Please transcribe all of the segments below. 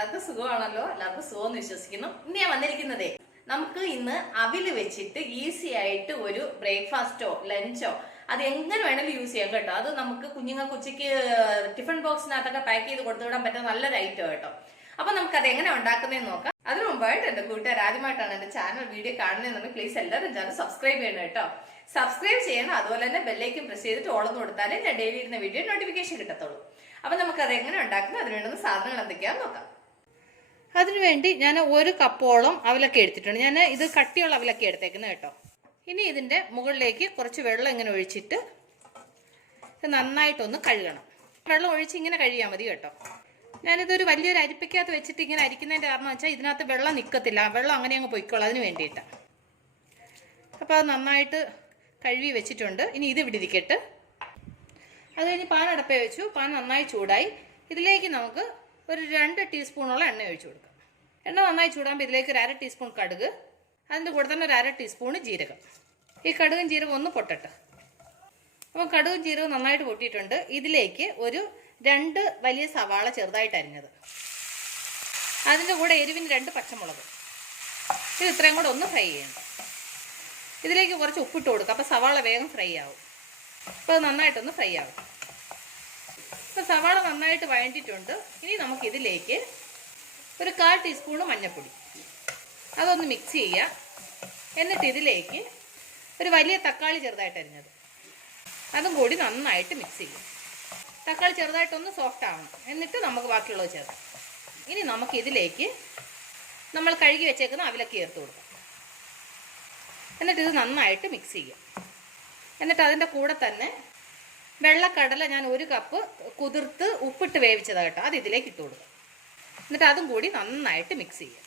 എല്ലാവർക്കും സുഖമാണല്ലോ, എല്ലാവർക്കും സുഖം വിശ്വസിക്കുന്നു. ഇന്ന് ഞാൻ വന്നിരിക്കുന്നതേ നമുക്ക് ഇന്ന് അവില് വെച്ചിട്ട് ഈസി ആയിട്ട് ഒരു ബ്രേക്ക്ഫാസ്റ്റോ ലഞ്ചോ അത് എങ്ങനെ വേണമെങ്കിലും യൂസ് ചെയ്യാം കേട്ടോ. അത് നമുക്ക് കുഞ്ഞുങ്ങൾക്ക് ഉച്ചയ്ക്ക് ടിഫിൻ ബോക്സിനകത്തൊക്കെ പാക്ക് ചെയ്ത് കൊടുത്തു വിടാൻ പറ്റുന്ന നല്ലൊരു ഐറ്റം കേട്ടോ. അപ്പൊ നമുക്ക് അത് എങ്ങനെ ഉണ്ടാക്കുന്നതെന്ന് നോക്കാം. അതിനു മുമ്പായിട്ട് എന്റെ കൂട്ടുകാർ ആദ്യമായിട്ടാണ് എന്റെ ചാനൽ വീഡിയോ കാണുന്നതെന്നുണ്ടെങ്കിൽ പ്ലീസ് എല്ലാവരും ചാനൽ സബ്സ്ക്രൈബ് ചെയ്യണം കേട്ടോ. സബ്സ്ക്രൈബ് ചെയ്യണം, അതുപോലെ തന്നെ ബെല്ലൈക്കൻ പ്രസ് ചെയ്തിട്ട് ഓളന്ന് കൊടുത്താലേ ഞാൻ ഡെയിലി ഇരുന്ന വീഡിയോ നോട്ടിഫിക്കേഷൻ കിട്ടത്തുള്ളൂ. അപ്പൊ നമുക്ക് അത് എങ്ങനെ ഉണ്ടാക്കുന്നത്, അതിന് വേണ്ടുന്ന സാധനങ്ങൾ എന്തൊക്കെയാന്ന് നോക്കാം. അതിനുവേണ്ടി ഞാൻ 1 കപ്പോളം അവലൊക്കെ എടുത്തിട്ടുണ്ട്. ഞാൻ ഇത് കട്ടിയുള്ള അവലൊക്കെ എടുത്തേക്കുന്നത് കേട്ടോ. ഇനി ഇതിന്റെ മുകളിലേക്ക് കുറച്ച് വെള്ളം ഇങ്ങനെ ഒഴിച്ചിട്ട് നന്നായിട്ടൊന്ന് കഴുകണം. വെള്ളം ഒഴിച്ച് ഇങ്ങനെ കഴുകിയാൽ മതി കേട്ടോ. ഞാനിതൊരു വലിയൊരു അരിപ്പയ്ക്കകത്ത് വെച്ചിട്ട് ഇങ്ങനെ അരിക്കുന്നതിന്റെ കാരണം വെച്ചാൽ ഇതിനകത്ത് വെള്ളം നിൽക്കത്തില്ല, വെള്ളം അങ്ങനെ അങ്ങ് പൊയ്ക്കോളാം, അതിന് വേണ്ടിയിട്ട്. അപ്പോൾ അത് നന്നായിട്ട് കഴുകി വെച്ചിട്ടുണ്ട്. ഇനി ഇത് ഇവിടെ ഇരിക്കട്ടെ. അത് കഴിഞ്ഞ് പാൻ അടപ്പേ വെച്ചു. പാൻ നന്നായി ചൂടായി. ഇതിലേക്ക് നമുക്ക് ഒരു 2 ടീസ്പൂണോളം എണ്ണ ഒഴിച്ചു കൊടുക്കാം. എണ്ണ നന്നായി ചൂടാകുമ്പോൾ ഇതിലേക്ക് ഒരു 1/2 ടീസ്പൂൺ കടുക്, അതിൻ്റെ കൂടെ തന്നെ ഒരു 1/2 ടീസ്പൂൺ ജീരകം. ഈ കടുകും ജീരകം ഒന്ന് പൊട്ടട്ടെ. അപ്പം കടുകും ജീരകവും നന്നായിട്ട് പൊട്ടിയിട്ടുണ്ട്. ഇതിലേക്ക് ഒരു 2 വലിയ സവാള ചെറുതായിട്ട് അരിഞ്ഞത്, അതിൻ്റെ കൂടെ എരിവിന് 2 പച്ചമുളക്, ഇത് ഇത്രയും കൂടെ ഒന്ന് ഫ്രൈ ചെയ്യണം. ഇതിലേക്ക് കുറച്ച് ഉപ്പിട്ട് കൊടുക്കുക, അപ്പോൾ സവാള വേഗം ഫ്രൈ ആവും. അപ്പോൾ അത് നന്നായിട്ടൊന്ന് ഫ്രൈ ആവും. അപ്പോൾ സവാള നന്നായിട്ട് വഴണ്ടിട്ടുണ്ട്. ഇനി നമുക്കിതിലേക്ക് ഒരു 1/4 ടീസ്പൂൺ മഞ്ഞൾപ്പൊടി, അതൊന്ന് മിക്സ് ചെയ്യുക. എന്നിട്ട് ഇതിലേക്ക് ഒരു വലിയ തക്കാളി ചെറുതായിട്ട് അരിഞ്ഞത്, അതും കൂടി നന്നായിട്ട് മിക്സ് ചെയ്യും. തക്കാളി ചെറുതായിട്ടൊന്ന് സോഫ്റ്റ് ആവണം. എന്നിട്ട് നമുക്ക് ബാക്കിയുള്ളത് ചേർക്കാം. ഇനി നമുക്കിതിലേക്ക് നമ്മൾ കഴുകി വെച്ചേക്കുന്ന അവലൊക്കെ ചേർത്ത് കൊടുക്കാം. എന്നിട്ട് ഇത് നന്നായിട്ട് മിക്സ് ചെയ്യാം. എന്നിട്ട് അതിൻ്റെ കൂടെ തന്നെ വെള്ളക്കടല ഞാൻ 1 കപ്പ് കുതിർത്ത് ഉപ്പിട്ട് വേവിച്ചതാണ് കേട്ടോ, അത് ഇതിലേക്ക് ഇട്ട് കൊടുക്കുക. എന്നിട്ട് അതും കൂടി നന്നായിട്ട് മിക്സ് ചെയ്യാം.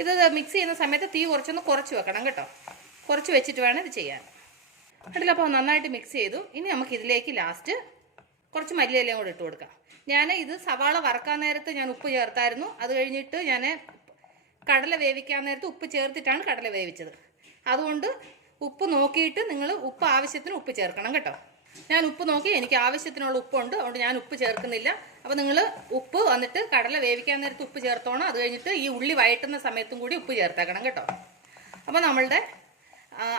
ഇത് മിക്സ് ചെയ്യുന്ന സമയത്ത് തീ കുറച്ചൊന്ന് കുറച്ച് വെക്കണം കേട്ടോ. കുറച്ച് വെച്ചിട്ട് വേണം ഇത് ചെയ്യാൻ. എന്നിട്ട് അപ്പോൾ നന്നായിട്ട് മിക്സ് ചെയ്തു. ഇനി നമുക്ക് ഇതിലേക്ക് ലാസ്റ്റ് കുറച്ച് മല്ലിയിലയും കൂടെ ഇട്ട് കൊടുക്കാം. ഞാൻ ഇത് സവാള വറക്കാൻ നേരത്ത് ഞാൻ ഉപ്പ് ചേർത്തായിരുന്നു. അത് കഴിഞ്ഞിട്ട് ഞാൻ കടല വേവിക്കാൻ നേരത്ത് ഉപ്പ് ചേർത്തിട്ടാണ് കടല വേവിച്ചത്. അതുകൊണ്ട് ഉപ്പ് നോക്കിയിട്ട് നിങ്ങൾ ഉപ്പ് ആവശ്യത്തിന് ഉപ്പ് ചേർക്കണം കേട്ടോ. ഞാൻ ഉപ്പ് നോക്കി എനിക്ക് ആവശ്യത്തിനുള്ള ഉപ്പുണ്ട്, അതുകൊണ്ട് ഞാൻ ഉപ്പ് ചേർക്കുന്നില്ല. അപ്പോൾ നിങ്ങൾ ഉപ്പ് വന്നിട്ട് കടല വേവിക്കാൻ നേരത്ത് ഉപ്പ് ചേർത്തോണം. അത് കഴിഞ്ഞിട്ട് ഈ ഉള്ളി വഴറ്റുന്ന സമയത്തും കൂടി ഉപ്പ് ചേർത്തേക്കണം കേട്ടോ. അപ്പോൾ നമ്മളുടെ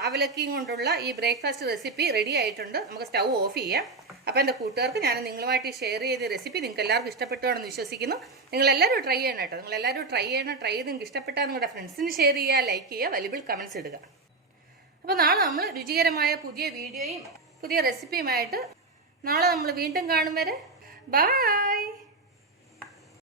അവലക്കയും കൊണ്ടുള്ള ഈ ബ്രേക്ക്ഫാസ്റ്റ് റെസിപ്പി റെഡി ആയിട്ടുണ്ട്. നമുക്ക് സ്റ്റൗ ഓഫ് ചെയ്യാം. അപ്പോൾ എൻ്റെ കൂട്ടുകാർക്ക് ഞാൻ നിങ്ങളുമായിട്ട് ഷെയർ ചെയ്ത റെസിപ്പി നിങ്ങൾക്ക് എല്ലാവർക്കും ഇഷ്ടപ്പെട്ടുവാണെന്ന് വിശ്വസിക്കുന്നു. നിങ്ങളെല്ലാവരും ട്രൈ ചെയ്യണം കേട്ടോ. നിങ്ങളെല്ലാവരും ട്രൈ ചെയ്ത് നിങ്ങൾക്ക് ഇഷ്ടപ്പെട്ടാൽ നിങ്ങളുടെ ഫ്രണ്ട്സിന് ഷെയർ ചെയ്യുക, ലൈക്ക് ചെയ്യുക, വാല്യുബിൾ കമൻറ്റ്സ് ഇടുക. അപ്പോൾ നാളെ നമ്മൾ രുചികരമായ പുതിയ വീഡിയോയും പുതിയ റെസിപ്പിയുമായിട്ട് നാളെ നമ്മൾ വീണ്ടും കാണും വരെ ബൈ.